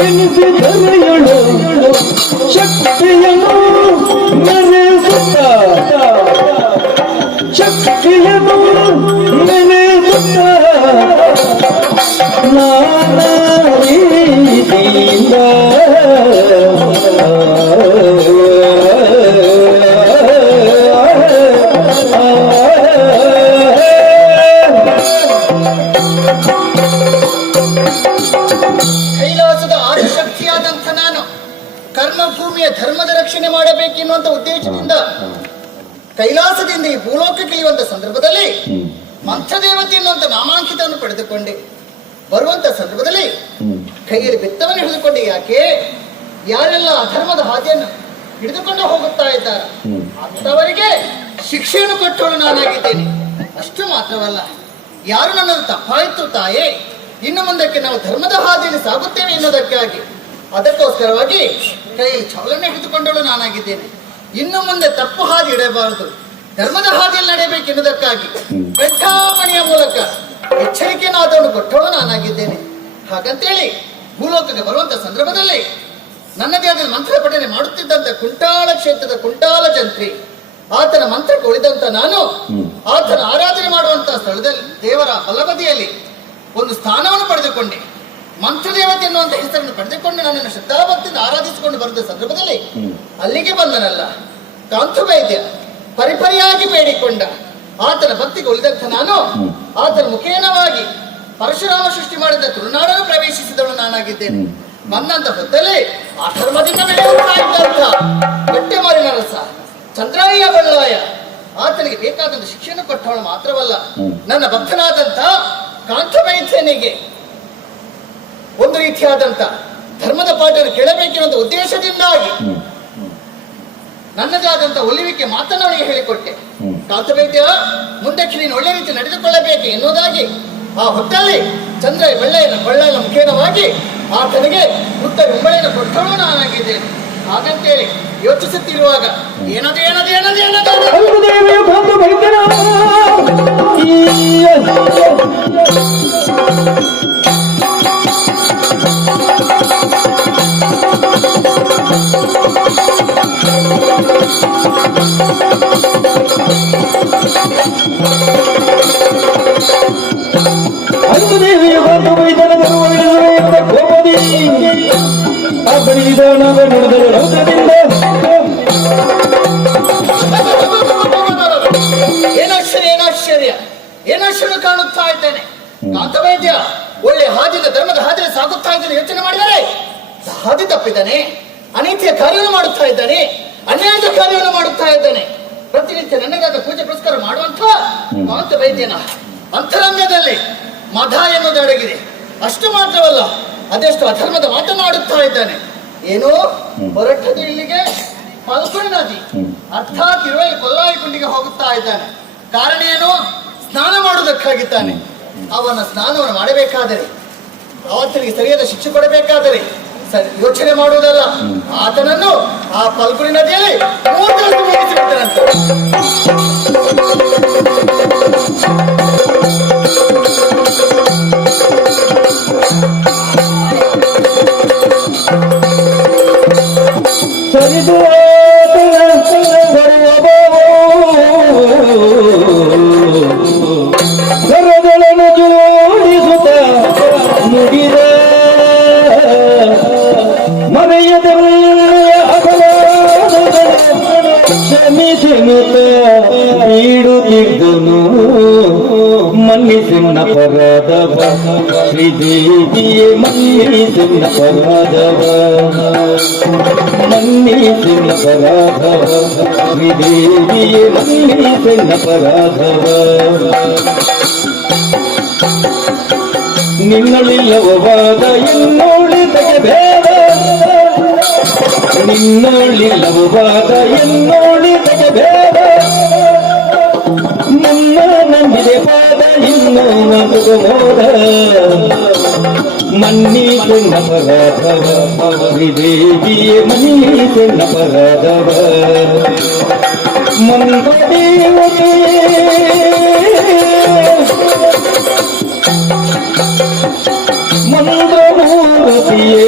ಎನಿಸಿ ಧರೆಯಳು ಶಕ್ತಿಯನ್ನು ನೆನೆಸುತ್ತ ಶಕ್ತಿಯನ್ನು ಮೆರೆಸುತ್ತ ಬರುವಂತ ಸಂದರ್ಭದಲ್ಲಿ ಕೈಯಲ್ಲಿ ಬೆತ್ತವನ್ನು ಹಿಡಿದುಕೊಂಡು ಯಾಕೆ? ಯಾರೆಲ್ಲ ಅಧರ್ಮದ ಹಾದಿಯನ್ನು ಹಿಡಿದುಕೊಂಡು ಹೋಗುತ್ತಾ ಇದ್ದಾರೆ? ಅಂತವರಿಗೆ ಶಿಕ್ಷೆಯನ್ನು ಕೊಟ್ಟವಳು ನಾನಾಗಿದ್ದೇನೆ. ಅಷ್ಟು ಮಾತ್ರವಲ್ಲ ಯಾರು ನನ್ನನ್ನು ತಪ್ಪಾಯಿತು ತಾಯೇ? ಇನ್ನು ಮುಂದಕ್ಕೆ ನಾವು ಧರ್ಮದ ಹಾದಿಯಲ್ಲಿ ಸಾಗುತ್ತೇವೆ ಎನ್ನುವುದಕ್ಕಾಗಿ. ಅದಕ್ಕೋಸ್ಕರವಾಗಿ ಕೈಯಲ್ಲಿ ಚೌಲನ್ನು ಹಿಡಿದುಕೊಂಡವಳು ನಾನಾಗಿದ್ದೇನೆ. ಇನ್ನು ಮುಂದೆ ತಪ್ಪು ಹಾದಿ ಇಡಬಾರದು. ಧರ್ಮದ ಹಾದಿಯಲ್ಲಿ ನಡೆಯಬೇಕೆನ್ನುವುದಕ್ಕಾಗಿ ಕಂಠಾಮಣಿಯ ಮೂಲಕ ಎಚ್ಚರಿಕೆಯನ್ನು ಆದವನು ಕೊಟ್ಟವಳು ನಾನಾಗಿದ್ದೇನೆ. ಹಾಗಂತೇಳಿ ಭೂಲೋಕಕ್ಕೆ ಬರುವಂತ ಸಂದರ್ಭದಲ್ಲಿ ನನ್ನದೇ ಆದ ಮಂತ್ರ ಪಠನೆ ಮಾಡುತ್ತಿದ್ದಂತ ಕುಂಟಾಳ ಕ್ಷೇತ್ರದ ಕುಂಟಾಳ ಜಂತ್ರಿ ಆತನ ಮಂತ್ರಕ್ಕೆ ಉಳಿದಂತ ನಾನು ಆತನ ಆರಾಧನೆ ಮಾಡುವಂತ ಸ್ಥಳದಲ್ಲಿ ದೇವರ ಬಲಬದಿಯಲ್ಲಿ ಒಂದು ಸ್ಥಾನವನ್ನು ಪಡೆದುಕೊಂಡೆ. ಮಂತ್ರದೇವತೆ ಎನ್ನುವಂತ ಹೆಸರನ್ನು ಪಡೆದುಕೊಂಡು ನನ್ನನ್ನು ಶ್ರದ್ಧಾಭಕ್ತಿಯಿಂದ ಆರಾಧಿಸಿಕೊಂಡು ಬರುವಂತ ಸಂದರ್ಭದಲ್ಲಿ ಅಲ್ಲಿಗೆ ಬಂದನಲ್ಲ. ಕಾಂತು ವೈದ್ಯ ಪರಿಪರಿಯಾಗಿ ಬೇಡಿಕೊಂಡ. ಆತನ ಭಕ್ತಿಗೆ ಉಳಿದಂಥ ನಾನು ಆತನ ಮುಖೇನವಾಗಿ ಪರಶುರಾಮ ಸೃಷ್ಟಿ ಮಾಡಿದ ತುಳುನಾಡನ್ನು ಪ್ರವೇಶಿಸಿದವಳು ನಾನಾಗಿದ್ದೇನೆ. ಬಂದಂತ ಹೊತ್ತಲ್ಲಿ ಅಧರ್ಮದಿಂದ ಬೆಳೆಯುತ್ತಾ ಇದ್ದಂತ ಗಟ್ಟೆ ಮಾರಿನ ರಸ ಚಂದ್ರಾಯ ಬಳ್ಳಾಯ ಆತನಿಗೆ ಬೇಕಾದಂತ ಶಿಕ್ಷಣ ಕೊಟ್ಟವಳು ಮಾತ್ರವಲ್ಲ ನನ್ನ ಭಕ್ತನಾದಂತ ಕಾಂತವೈದ್ಯನಿಗೆ ಒಂದು ರೀತಿಯಾದಂತ ಧರ್ಮದ ಪಾಠವನ್ನು ಕೇಳಬೇಕೆನ್ನುವ ಉದ್ದೇಶದಿಂದಾಗಿ ನನ್ನದೇ ಆದಂತ ಒಲಿವಿಕೆ ಮಾತನ್ನು ಅವನಿಗೆ ಹೇಳಿಕೊಟ್ಟೆ. ಕಾಂತವೈದ್ಯ ಮುಂದಕ್ಕೆ ನೀನು ಒಳ್ಳೆ ರೀತಿ ನಡೆದುಕೊಳ್ಳಬೇಕು ಎನ್ನುವುದಾಗಿ ಆ ಹೊತ್ತಲ್ಲಿ ಚಂದ್ರ ಬೆಳ್ಳೆಯ ಬಳ್ಳೆಯ ಮುಖೇನವಾಗಿ ಆತನಿಗೆ ವೃತ್ತ ವಿಂಬಳೆಯನ್ನು ಕೊಟ್ಟವನು ನಾನಾಗಿದ್ದೇನೆ ಹಾಗಂತೇಳಿ ಯೋಚಿಸುತ್ತಿರುವಾಗ ಏನದು ಏನದು ಏನದು ಏನದು? ಏನಾಶ್ಚರ್ಯ ಕಾಣುತ್ತಾ ಇದ್ದೇನೆ? ಒಳ್ಳೆ ಹಾದಿದ ಧರ್ಮದ ಹಾದಿನ ಸಾಗುತ್ತಾ ಇದ್ದಾನೆ ಯೋಚನೆ ಮಾಡಿದರೆ? ಹಾದಿ ತಪ್ಪಿದ್ದಾನೆ. ಅನೀತಿಯ ಕಾರ್ಯವನ್ನು ಮಾಡುತ್ತಾ ಇದ್ದಾನೆ. ಅನ್ಯಾಯದ ಕಾರ್ಯವನ್ನು ಮಾಡುತ್ತಾ ಇದ್ದಾನೆ. ಪ್ರತಿನಿತ್ಯ ನನಗಾದ ಪೂಜೆ ಪುರಸ್ಕಾರ ಮಾಡುವಂತ ಮಹಂತ ವೈದ್ಯನ ಅಂತರಂಗದಲ್ಲಿ ಮಧ ಎನ್ನುವುದು ಅಡಗಿದೆ. ಅಷ್ಟು ಮಾತ್ರವಲ್ಲ ಅದೆಷ್ಟು ಅಧರ್ಮದ ಮಾತನಾಡುತ್ತಾ ಇದ್ದಾನೆ. ಏನೋ ಹೊರಟದು ಇಲ್ಲಿಗೆ ಫಲ್ಗುಣ ನದಿ ಅರ್ಥಾತ್ ಇರುವಲ್ಲಿ ಕೊಲ್ಲಾಯಿ ಕುಂಡಿಗೆ ಹೋಗುತ್ತಾ ಇದ್ದಾನೆ. ಕಾರಣ ಏನು? ಸ್ನಾನ ಮಾಡುವುದಕ್ಕಾಗಿದ್ದಾನೆ. ಅವನ ಸ್ನಾನವನ್ನು ಮಾಡಬೇಕಾದರೆ ಅವತ್ತಿನಿಗೆ ಸರಿಯಾದ ಶಿಕ್ಷೆ ಕೊಡಬೇಕಾದರೆ ಯೋಚನೆ ಮಾಡುವುದಲ್ಲ. ಆತನನ್ನು ಆ ಪಲ್ಗುಡಿ ನದಿಯಲ್ಲಿ ಮೂರು ದಿವಸ ಮುಗಿಸಿಬಿಟ್ಟನಂತೆ ಮನ್ನಿಸಿನ ಮನ್ನಿಸಿ ನಪರಾಧವ ಪರಾಧವ ಶ್ರೀದೇವಿಯೇ ಮನ್ನಿಸಿನ ಪರಾಧವ ನಿನ್ನಳಿಲ್ಲವಾದ ಎನ್ನೋಳಿದಗೆ ಬೇಡ ನಿನ್ನಳಿಲ್ಲವಾದ ಎನ್ನೋಳಿದಗೆ ಬೇಡ ನನ್ನ ನಂಬಿದೆ ಪಾದ ಇನ್ನೋ ನಗುವ ಮೋದ. ಮನ್ನಿಸೆನ್ನ ಪರಾಧವ ದೇವಿಯೇ ಮನ್ನಿಸೆನ್ನ ಪರಾಧವ ಮಂದದೇವತೆ ಮಂದಮೂರ್ತಿಯೇ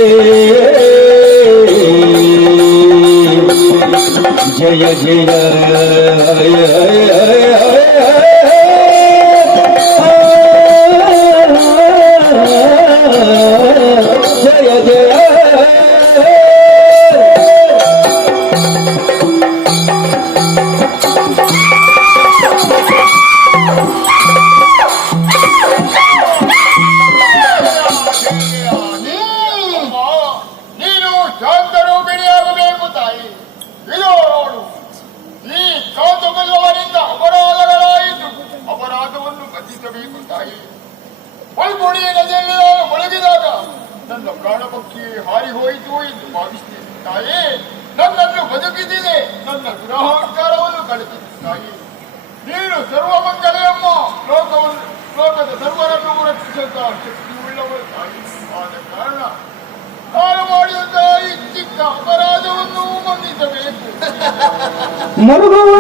ಜಯ ಜಯ ಜಯ ಎಂದು ಭಾವಿಸ್ತೇನೆ ನನ್ನನ್ನು ಬದುಕಿದ್ದೀನಿ ನನ್ನ ಗೃಹಾಕಾರವನ್ನು ಕಳೆದಿದೆ ತಾಯಿ ನೀನು ಸರ್ವಮಂಗಲೆಯಮ್ಮ, ಲೋಕವನ್ನು, ಲೋಕದ ಸರ್ವರನ್ನು ರಕ್ಷಿಸುತ್ತ ಶಕ್ತಿ ಉಳ್ಳವರು ಆದ ಕಾರಣ ನಾನು ಚಿಕ್ಕ ಅಪರಾಧವನ್ನು ಮನ್ನಿಸಬೇಕು. ಮರುಗುವ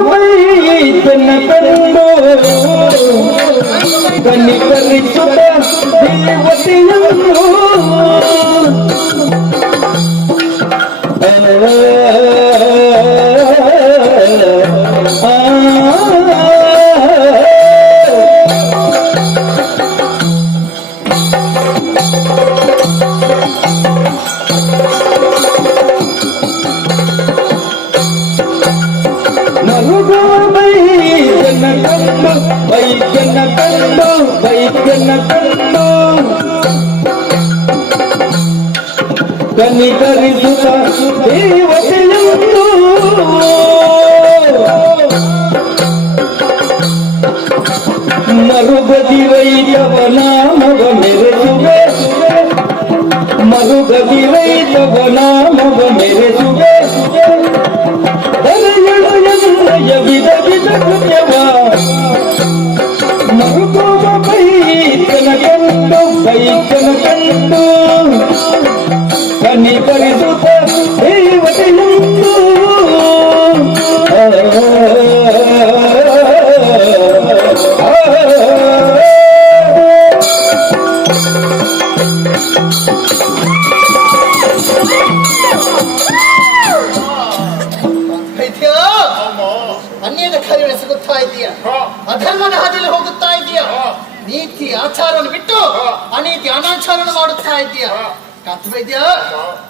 ವೈದ್ಯ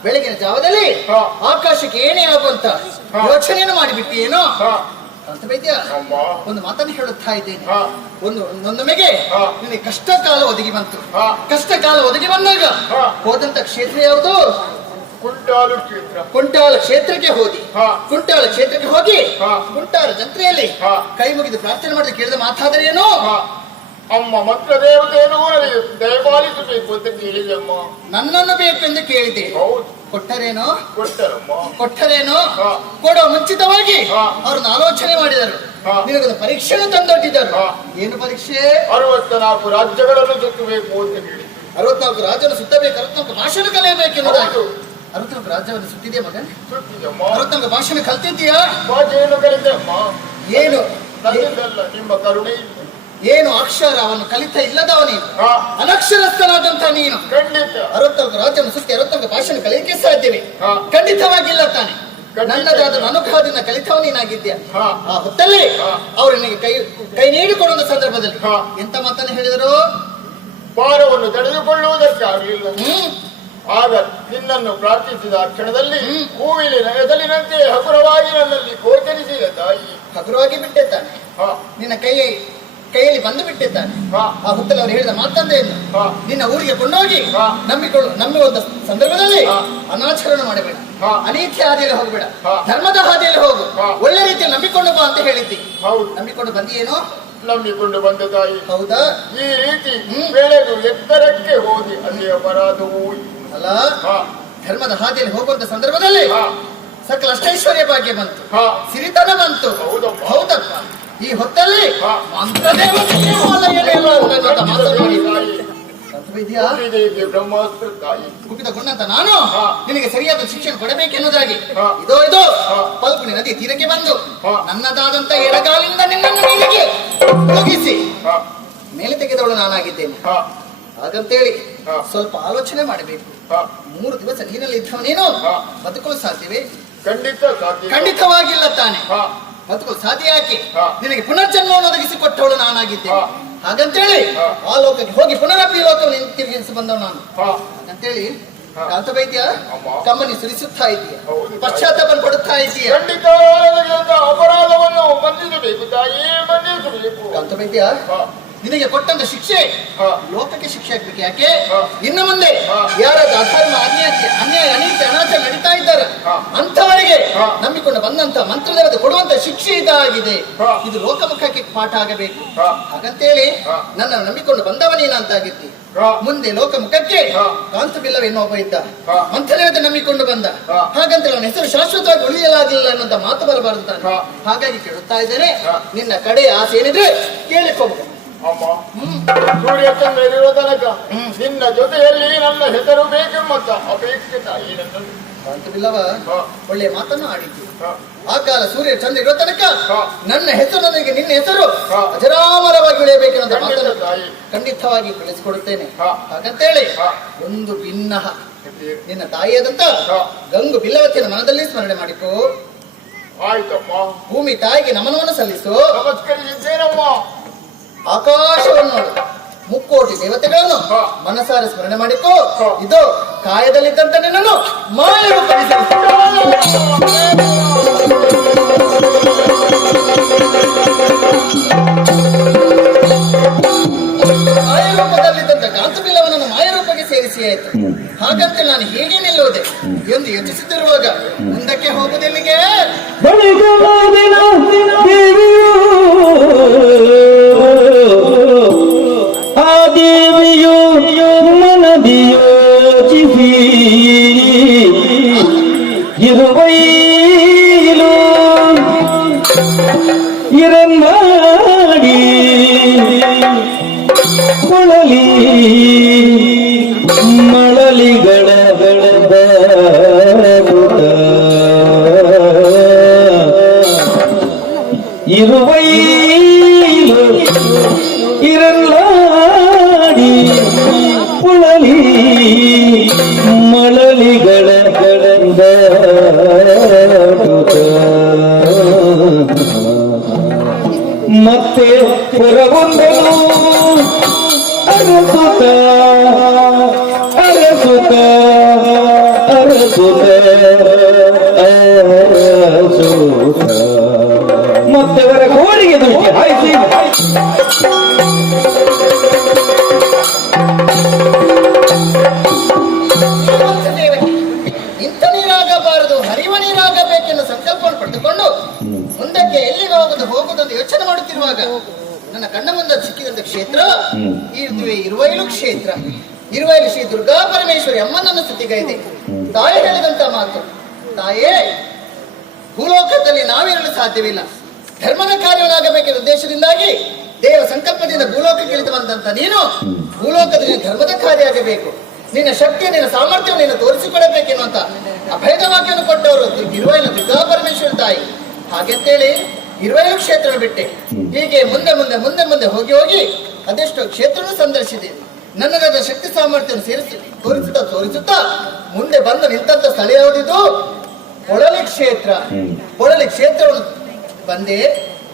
ಬೆಳಗಿನ ಜಾವದಲ್ಲಿ. ಆಕಾಶಕ್ಕೆ ಏನೇ ಆಗುವಂತ ಯೋಚನೆ ಯೋಚನೆಯನ್ನು ಮಾಡಿಬಿಟ್ಟಿ ಏನೋ ಹಾ ಕಾಂತ ವೈದ್ಯ ಒಂದು ಮಾತನ್ನು ಹೇಳುತ್ತಾ ಇದ್ದೇನೆ ಹಾ. ಒಂದು ಒಂದೊಮ್ಮೆಗೆ. ನಿನಗೆ ಕಷ್ಟ ಕಾಲ ಒದಗಿ ಬಂತು ಹಾ. ಕಷ್ಟ ಕಾಲ ಒದಗಿ ಬಂದಾಗ ಹಾ. ಹೋದಂತ ಕ್ಷೇತ್ರ ಯಾವುದು ಕುಂಟಾಲು ಕ್ಷೇತ್ರ ಕುಂಟಾಲ ಕ್ಷೇತ್ರಕ್ಕೆ ಹೋಗಿ ಹಾ. ಕುಂಟಾಲ ಕ್ಷೇತ್ರಕ್ಕೆ ಹೋಗಿ ಹಾ. ಕುಂಟಾಲ ಜಂತ್ರೆಯಲ್ಲಿ ಹಾ. ಕೈ ಮುಗಿದು ಪ್ರಾರ್ಥನೆ ಮಾಡಿದ ಕೇಳಿದ ಮಾತಾದರೆ ಏನು ಹಾ. ಅಮ್ಮ ಮಂತ್ರ ದೇವತೆಯನ್ನು ದಯಪಾಲಿಸಬೇಕು ಅಂತ ಕೇಳಿದಮ್ಮ ನನ್ನನ್ನು ಬೇಕು ಎಂದು ಕೇಳಿದೆ. ಹೌದು. ಕೊಟ್ಟರೇನೋ? ಕೊಟ್ಟರಮ್ಮ. ಕೊಟ್ಟರೇನೋ? ಕೊಡೋ ಮುಂಚಿತವಾಗಿ. ಅವ್ರನ್ನ ಆಲೋಚನೆ ಮಾಡಿದರು. ನಿನಗೊಂದು ಪರೀಕ್ಷೆಯನ್ನು ತಂದೊಡ್ಡಿದ್ದರು ಹಾ. ಏನು ಪರೀಕ್ಷೆ? ಅರವತ್ತ ನಾಲ್ಕು ರಾಜ್ಯಗಳನ್ನು ಸುತ್ತಬೇಕು ಅಂತ ಹೇಳಿ ಅರವತ್ನಾಲ್ಕು ರಾಜ್ಯವನ್ನು ಸುತ್ತಬೇಕು ಅರವತ್ನಾಲ್ಕು ಭಾಷಣ ಕಲಿಯಬೇಕೆನ್ನುವುದಾಗಿ. ಅರವತ್ನಾಲ್ಕು ರಾಜ್ಯವನ್ನು ಸುತ್ತಿದೆ ಮಗ ಸುತ್ತಿದಮ್ಮ ಅರವತ್ನಾಲ್ಕು ಭಾಷಣ ಕಲ್ತಿದ್ದೀಯಾ? ಏನು ಕಲಿತಮ್ಮ. ಏನು? ನಿಮ್ಮ ಕರುಣೆ ಇಲ್ಲ. ಏನು ಅಕ್ಷರವನ್ನು ಕಲಿತ ಇಲ್ಲದವ ನೀನು? ಅನಕ್ಷರಸ್ಥನಾದಂತ ನೀನು? ಅರವತ್ತೊಂದು ರಾಜ್ಯವನ್ನು ಸುತ್ತಿ ಅರವತ್ತೊಂದು ಭಾಷಣ ಕಲಿಯಕ್ಕೆ ಸಾಧ್ಯವೇ. ಖಂಡಿತವಾಗಿಲ್ಲ ತಾನೆ. ನನ್ನದೇ ನನ್ನದಾದ ಅನುಗ್ರಹದಿಂದ ಕಲಿತವ ನೀನಾಗಿದ್ಯಾ ಹಾ. ಆ ಹೊತ್ತಲ್ಲಿ. ಅವರು ನಿನಗೆ ಕೈ ಕೈ ನೀಡಿಕೊಡುವ ಸಂದರ್ಭದಲ್ಲಿ. ಹಾ. ಎಂತ ಮಾತನ್ನು ಹೇಳಿದರು? ಭಾರವನ್ನು ತಡೆದುಕೊಳ್ಳುವುದಕ್ಕಾಗಲಿಲ್ಲ. ಆಗ ನಿನ್ನನ್ನು ಪ್ರಾರ್ಥಿಸಿದ ಕ್ಷಣದಲ್ಲಿ ಹೂವಿನ ಎದಲಿನಂತೆ ಹಗುರವಾಗಿ ನನ್ನಲ್ಲಿ ಗೋಚರಿಸಿದ ತಾಯಿ. ಹಗುರವಾಗಿ ಬಿಟ್ಟೆ ಹಾ. ನಿನ್ನ ಕೈ ಕೈಯಲ್ಲಿ ಬಂದು ಬಿಟ್ಟಿದ್ದಾನೆ ಆ ಹೊತ್ತಲ್ಲಿ ಅವರು ಹೇಳಿದ ಮಾತಂದೇನು. ನಿನ್ನ ಊರಿಗೆ ಕೊಂಡೋಗಿ ನಂಬಿಕೊಳ್ಳು ನಂಬುವ ಸಂದರ್ಭದಲ್ಲಿ ಅನಾಚರಣೆ ಮಾಡಬೇಡ. ಅನೀತಿ ಹಾದಿಯಲ್ಲಿ ಹೋಗಬೇಡ. ಧರ್ಮದ ಹಾದಿಯಲ್ಲಿ ಹೋಗು. ಒಳ್ಳೆ ರೀತಿಯಲ್ಲಿ ನಂಬಿಕೊಂಡು ಬಾ ಅಂತ ಹೇಳಿದ್ದಿ. ನಂಬಿಕೊಂಡು ಏನು ನಂಬಿಕೊಂಡು ಬಂದ ತಾಯಿ. ಹೌದಾ? ಈ ರೀತಿ ಬೆಳೆದು ಎತ್ತರಕ್ಕೆ ಹೋಗಿ ಅಲ್ಲಿ ಅಪರಾಧವು ಅಲ್ಲ? ಧರ್ಮದ ಹಾದಿಯಲ್ಲಿ ಹೋಗುವಂತ ಸಂದರ್ಭದಲ್ಲಿ ಸಕಲ ಅಷ್ಟೈಶ್ವರ್ಯ ಭಾಗ್ಯ ಬಂತು. ಸಿರಿತನ ಬಂತು. ಹೌದಪ್ಪ. ಈ ಹೊತ್ತಲ್ಲಿ. ಮಂತ್ರದೇವತೆಯೇ ಅನ್ನುವಂತ ಮಾತನ್ನು ಬ್ರಹ್ಮಾಸ್ತ್ರ ತಾಯಿ. ನಾನು ಹಾ. ನಿನಗೆ ಸರಿಯಾದ ಶಿಕ್ಷಣ ಕೊಡಬೇಕೆನ್ನುವುದಾಗಿ. ಹಾ. ಇದೋ ಇದು. ಹಾ. ಪಲ್ಪುನಿ ನದಿ ತೀರಕ್ಕೆ ಬಂದು ಹಾ. ನನ್ನದಾದಂತ ಎಡಗಾಲಿಂದ ನಿನ್ನನ್ನು ನೀರಿಗೆ ಮುಗಿಸಿ ಹಾ. ಮೇಲೆ ತೆಗೆದವಳು ನಾನಾಗಿದ್ದೇನೆ. ಹಾ. ಹಾಗಂತೇಳಿ ಹಾ. ಸ್ವಲ್ಪ ಆಲೋಚನೆ ಮಾಡಬೇಕು. ಹಾ. ಮೂರು ದಿವಸ ನೀರಲ್ಲಿ ಇದ್ದವನೇನು ಹಾ. ಬದುಕಲು ಸಾಧ್ಯವೇ? ಖಂಡಿತ ಸಾಧ್ಯ ಖಂಡಿತವಾಗಿಲ್ಲ ತಾನೆ. ಹಾ. ಬದುಕಲು ಸಾಧ್ಯ ಹಾಕಿ. ನಿನಗೆ ಪುನರ್ಜನ್ಮವನ್ನು ಒದಗಿಸಿಕೊಟ್ಟವಳು ನಾನಾಗಿದ್ದೇನೆ. ಹಾಗಂತೇಳಿ. ಆ ಲೋಕಕ್ಕೆ ಹೋಗಿ ಪುನರಪಿ ಲೋಕವನ್ನು ತಿರುಗಿಸಿ ಬಂದವ ನಾನು ಅಂತ ಹಾಗಂತೇಳಿ ಹಾ. ಕಾಂತವೈದ್ಯ ಅಮ್ಮ. ಕಮ್ಮನಿ ಸುರಿಸುತ್ತಾ ಇದೀಯ ಹೌದು. ಪಶ್ಚಾತ್ತಾಪ ಪಡುತ್ತಾ ಇದೀಯ ಅಪರಾಧವನ್ನು ಹಾ ನಿನಗೆ ಕೊಟ್ಟಂತ ಶಿಕ್ಷೆ. ಲೋಕಕ್ಕೆ ಶಿಕ್ಷೆ ಆಗ್ಬೇಕು. ಯಾಕೆ. ಇನ್ನು ಮುಂದೆ ಯಾರಾದ ಅಧರ್ಮ ಅನ್ಯಾಯ ಅನ್ಯಾಯ ಅನೀತಿ ಅನಾಚಾರ ನಡೀತಾ ಇದ್ದಾರೆ. ಅಂತವರಿಗೆ ನಂಬಿಕೊಂಡು ಬಂದಂತ ಮಂತ್ರದೇವತೆ ಕೊಡುವಂತ ಶಿಕ್ಷೆ ಇದಾಗಿದೆ. ಇದು ಲೋಕಮುಖಕ್ಕೆ ಪಾಠ ಆಗಬೇಕು. ಹಾಗಂತೇಳಿ ನನ್ನ ನಂಬಿಕೊಂಡು ಬಂದವನೇನ ನೀನಂತಾಗಿದ್ದಿ ಹಾ. ಮುಂದೆ ಲೋಕಮುಖಕ್ಕೆ ಕಾನ್ಸ್ಟಬಿಲ್ ಒಬ್ಬ ಇದ್ದ. ಮಂತ್ರದೇವತೆ ನಂಬಿಕೊಂಡು ಬಂದ. ಹಾಗಂತ ಅವನ ಹೆಸರು ಶಾಶ್ವತವಾಗಿ ಉಳಿಯಲಾಗಿಲ್ಲ ಅನ್ನುವಂತ ಮಾತು ಬರಬಾರದು ಹಾಗಾಗಿ ಕೇಳುತ್ತಾ ಇದ್ದೇನೆ. ನಿನ್ನ ಕಡೆ ಆಸೆ ಏನಿದ್ರೆ ಕೇಳಿಕೊಂಡು ಅಮ್ಮ ಸೂರ್ಯ ಚಂದ್ರ ಇರುವ ತನಕ ನಿನ್ನ ಜೊತೆಯಲ್ಲಿ ನನ್ನ ಹೆಸರು ಬೇಕೆಂಬತ್ತ ಅಪೇಕ್ಷೆ ತಾಯಿ ನನ್ನದು. ಒಳ್ಳೆಯ ಮಾತನ್ನು ಆಡಿದ್ದು. ಆ ಕಾಲ ಸೂರ್ಯ ಚಂದ್ರ ಇರೋ ತನಕ. ನನ್ನ ಹೆಸರು ನನಗೆ ನಿನ್ನ ಹೆಸರು. ಅಜರಾಮರವಾಗಿ ಉಳಿಯಬೇಕೆನ್ನುವಂತ ಮಾತನ್ನು ಖಂಡಿತವಾಗಿ ಕಳಿಸಿಕೊಡುತ್ತೇನೆ. ಹಾಗಂತೇಳಿ. ಒಂದು ಭಿನ್ನ ನಿನ್ನ ತಾಯಿಯಾದಂತ. ಗಂಗು ಬಿಲ್ಲವತಿಯನ್ನು ಮನದಲ್ಲಿ ಸ್ಮರಣೆ ಮಾಡಿಕೊ ಆಯ್ತಮ್ಮ ಭೂಮಿ ತಾಯಿಗೆ ನಮನವನ್ನು ಸಲ್ಲಿಸು ನಮಸ್ಕರಿಸಿದ್ದೇನಮ್ಮ ಆಕಾಶವನ್ನು ಮುಕ್ಕೋಟಿ ದೇವತೆಗಳನ್ನು. ಮನಸಾರ ಸ್ಮರಣೆ ಮಾಡಿಕೊ. ಇದು ಕಾಯದಲ್ಲಿದ್ದಂತ ನಿನ್ನನ್ನು ಮಾಯರು ಮಾಯರೂಪದಲ್ಲಿದ್ದಂತ ಕಾಂತಬಿಲ್ಲವನನ್ನು ಮಾಯರೂಪಕ್ಕೆ ಸೇರಿಸಿ ಆಯ್ತು. ಹಾಗಂತ ನಾನು ಹೇಗೆ ನಿಲ್ಲುವುದೇ? ಎಂದು ಯೋಚಿಸುತ್ತಿರುವಾಗ ಮುಂದಕ್ಕೆ ಹೋಗುವುದೆಲ್ಲಿಗೆ? ಇರುವೈಲು ಇರಲಾಡಿ ಕುಳಲಿ ಮಳಲಿಗಳ ಬೆಳೆದ ಮತ್ತೆ ಹೊರಗೊಂಡನು ಅರಸುತ್ತ ಅರಸುತ್ತ ಅರಸುತ್ತ ಮತ್ತೆ ಕೋರಿಗೆ ದೃಷ್ಟಿ ಹಾಯಿಸಿ ಇಂಥ ನೀರಾಗಬಾರದು ಹರಿವ ನೀರಾಗಬೇಕೆಂದು ಸಂಕಲ್ಪವನ್ನು ಪಡೆದುಕೊಂಡು ಮುಂದಕ್ಕೆ ಎಲ್ಲಿಗೆ ಹೋಗುದು ಹೋಗುದಂತ ಯೋಚನೆ ಮಾಡುತ್ತಿರುವಾಗ ನನ್ನ ಕಣ್ಣ ಮುಂದೆ ಸಿಕ್ಕಿದಂತ ಕ್ಷೇತ್ರ ಇರುವೆ ಇರುವೈಲು ಕ್ಷೇತ್ರ. ಇರುವೈಲು ಶ್ರೀ ದುರ್ಗಾ ಪರಮೇಶ್ವರಿ ಅಮ್ಮನನ್ನ ಸ್ತುತಿಗೈದೆ ತಾಯಿ ಹೇಳಿದಂತ ಮಾತು. ತಾಯೇ ಭೂಲೋಕದಲ್ಲಿ ನಾವಿರಲು ಸಾಧ್ಯವಿಲ್ಲ. ಧರ್ಮದ ಕಾರ್ಯಗಳಾಗಬೇಕೆಂಬ ಉದ್ದೇಶದಿಂದಾಗಿ ದೇವ ಸಂಕಲ್ಪದಿಂದ ಭೂಲೋಕಕ್ಕೆ ಇಳಿದು ಬಂದಂತ ನೀನು ಭೂಲೋಕದಲ್ಲಿ ಧರ್ಮದ ಕಾರ್ಯ ಆಗಬೇಕು ನಿನ್ನ ಶಕ್ತಿ ನಿನ್ನ ಸಾಮರ್ಥ್ಯವನ್ನು ನೀನು ತೋರಿಸಿಕೊಡಬೇಕೆನ್ನುವಂತ ಅಭೇದ ವಾಕ್ಯವನ್ನು ಕೊಟ್ಟವರು ಇರುವೈಲು ದುರ್ಗಾ ಪರಮೇಶ್ವರ ತಾಯಿ. ಹಾಗೆಂತೇಳಿ ಇರುವೈಲು ಕ್ಷೇತ್ರ ಬಿಟ್ಟೆ. ಹೀಗೆ ಮುಂದೆ ಮುಂದೆ ಮುಂದೆ ಮುಂದೆ ಹೋಗಿ ಹೋಗಿ ಅದೆಷ್ಟೋ ಕ್ಷೇತ್ರವನ್ನು ಸಂದರ್ಶಿಸಿದೆ ನನ್ನದಾದ ಶಕ್ತಿ ಸಾಮರ್ಥ್ಯವನ್ನು ಸೇರಿಸಿ ತೋರಿಸುತ್ತಾ ತೋರಿಸುತ್ತಾ ಮುಂದೆ ಬಂದು ನಿಂತಂತ ಸ್ಥಳ ಯಾವುದಿದು ಕೊಳಲಿ ಕ್ಷೇತ್ರ. ಕೊಳಲಿ ಕ್ಷೇತ್ರವನ್ನು ಬಂದೆ.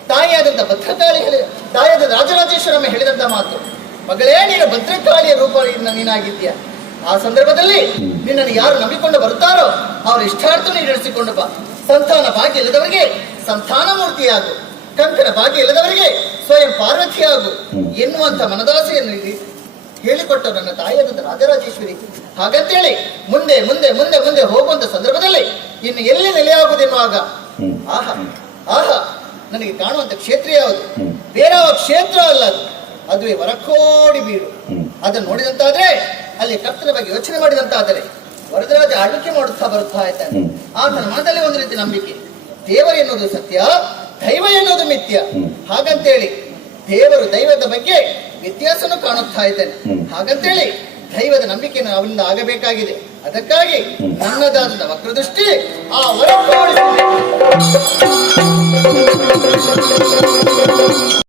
ತಾಯಿಯಾದಂತ ಭದ್ರಕಾಳಿ ಹೇಳಿ ತಾಯಿಯಾದ ರಾಜರಾಜೇಶ್ವರಮ್ಮ ಹೇಳಿದಂತ ಮಾತು ಮಗಳೇ ನೀನು ಭದ್ರಕಾಳಿಯ ರೂಪ ನೀನಾಗಿದ್ದೀಯ. ಆ ಸಂದರ್ಭದಲ್ಲಿ ನಿನ್ನನ್ನು ಯಾರು ನಂಬಿಕೊಂಡು ಬರುತ್ತಾರೋ ಅವರ ಇಷ್ಟಾರ್ಥ ಈಡೇರಿಸಿಕೊಂಡು ಬಾ. ಸಂತಾನ ಭಾಗ್ಯ ಇಲ್ಲದವರಿಗೆ ಸಂತಾನ ಮೂರ್ತಿಯಾಗು. ಕಂಕನ ಭಾಗ್ಯ ಇಲ್ಲದವರಿಗೆ ಸ್ವಯಂ ಪಾರ್ವತಿಯಾಗು ಎನ್ನುವಂತ ಮನದಾಸೆಯನ್ನು ಹೇಳಿಕೊಟ್ಟ ನನ್ನ ತಾಯಿಯಾದಂತ ರಾಜರಾಜೇಶ್ವರಿ. ಹಾಗಂತೇಳಿ ಮುಂದೆ ಮುಂದೆ ಮುಂದೆ ಮುಂದೆ ಹೋಗುವಂತ ಸಂದರ್ಭದಲ್ಲಿ ಇನ್ನು ಎಲ್ಲಿ ನೆಲೆಯಾಗುವುದೆನ್ನುವಾಗ ಆಹಾ ಆಹಾ ನನಗೆ ಕಾಣುವಂತ ಕ್ಷೇತ್ರ ಯಾವುದು? ಬೇರೆ ಯಾವ ಕ್ಷೇತ್ರ ಅಲ್ಲ ಅದು. ಅದುವೇ ವರಕೋಡಿ ಬೀಡು. ಅದನ್ನು ನೋಡಿದಂತಾದ್ರೆ ಅಲ್ಲಿ ಕರ್ತನ ಬಗ್ಗೆ ಯೋಚನೆ ಮಾಡಿದಂತಾದರೆ ವರದರಾಜ ಆಳ್ವಿಕೆ ಮಾಡುತ್ತಾ ಬರುತ್ತಾ ಇದ್ದಾನೆ. ಆತನ ಮನದಲ್ಲಿ ಒಂದು ರೀತಿ ನಂಬಿಕೆ. ದೇವರು ಎನ್ನುವುದು ಸತ್ಯ ದೈವ ಎನ್ನುವುದು ಮಿಥ್ಯ. ಹಾಗಂತೇಳಿ ದೇವರು ದೈವದ ಬಗ್ಗೆ ವ್ಯತ್ಯಾಸನು ಕಾಣುತ್ತಾ ಇದ್ದಾನೆ. ಹಾಗಂತೇಳಿ ದೈವದ ನಂಬಿಕೆಯನ್ನು ಅವನಿಂದ ಆಗಬೇಕಾಗಿದೆ. ಅದಕ್ಕಾಗಿ ನನ್ನದಾದ ವಕ್ರದೃಷ್ಟಿ ಆ ವರ